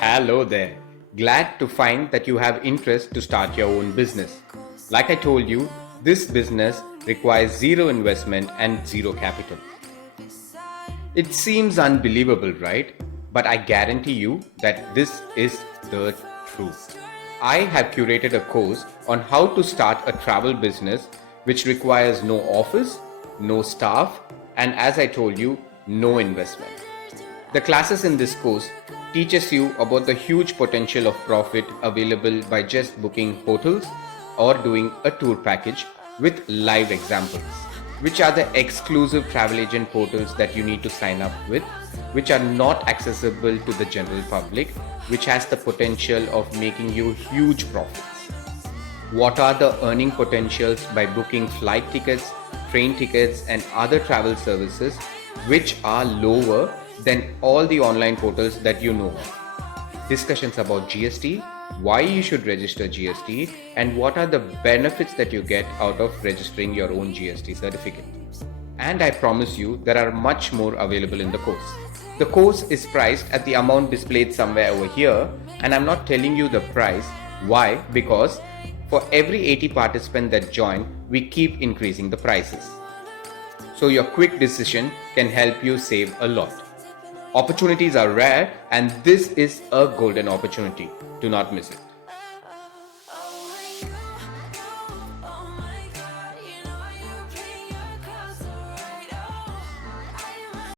Hello there. Glad to find that you have interest to start your own business. Like I told you, this business requires zero investment and zero capital. It seems unbelievable, right? But I guarantee you that this is the truth. I have curated a course on how to start a travel business which requires no office, no staff, and as I told you, no investment. The classes in this course teaches you about the huge potential of profit available by just booking hotels or doing a tour package with live examples, which are the exclusive travel agent portals that you need to sign up with, which are not accessible to the general public, which has the potential of making you huge profits. What are the earning potentials by booking flight tickets, train tickets, and other travel services which are lower than all the online portals that you know of? Discussions about GST, why you should register GST, and what are the benefits that you get out of registering your own GST certificate. And I promise you, there are much more available in the course. The course is priced at the amount displayed somewhere over here, and I'm not telling you the price. Why? Because for every 80 participants that join, we keep increasing the prices. So your quick decision can help you save a lot. Opportunities are rare, and this is a golden opportunity. Do not miss it.